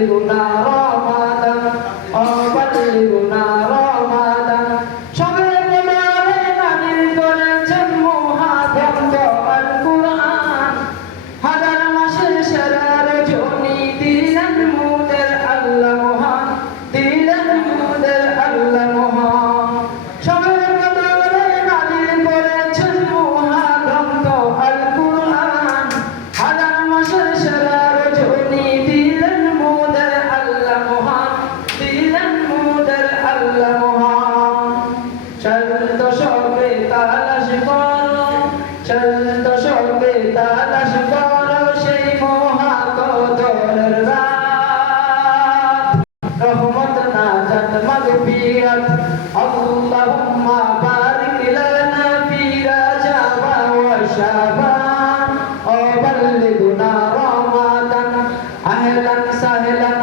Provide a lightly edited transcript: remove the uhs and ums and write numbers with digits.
بلغنا رمضان بلغنا رمضان সবে বলে নাজিল করেছেন মহাগ্রন্থ আল কুরআন হাজার মাসের সেরা রজনী দিলেন মুদের আল্লাহ মহান দিলেন মুদের আল্লাহ মহান সবে বলে নাজিল করেছেন মহাগ্রন্থ আল কুরআন হাজার মাসের সেরা রজনী দিলেন মুদের আল্লাহ মহান দিলেন মুদের আল্লাহ মহান চলন্ত সবে তালাশ করো চলন্ত সবে তালাশ করো সেই মহাকদরের রাত রহমত নাজাত মাগফিরাত আল্লাহুম্মা বারিক লানা ফি রাজাব ওয়া শাবান ও বাল্লিগনা রমাদান আহলান সাহলান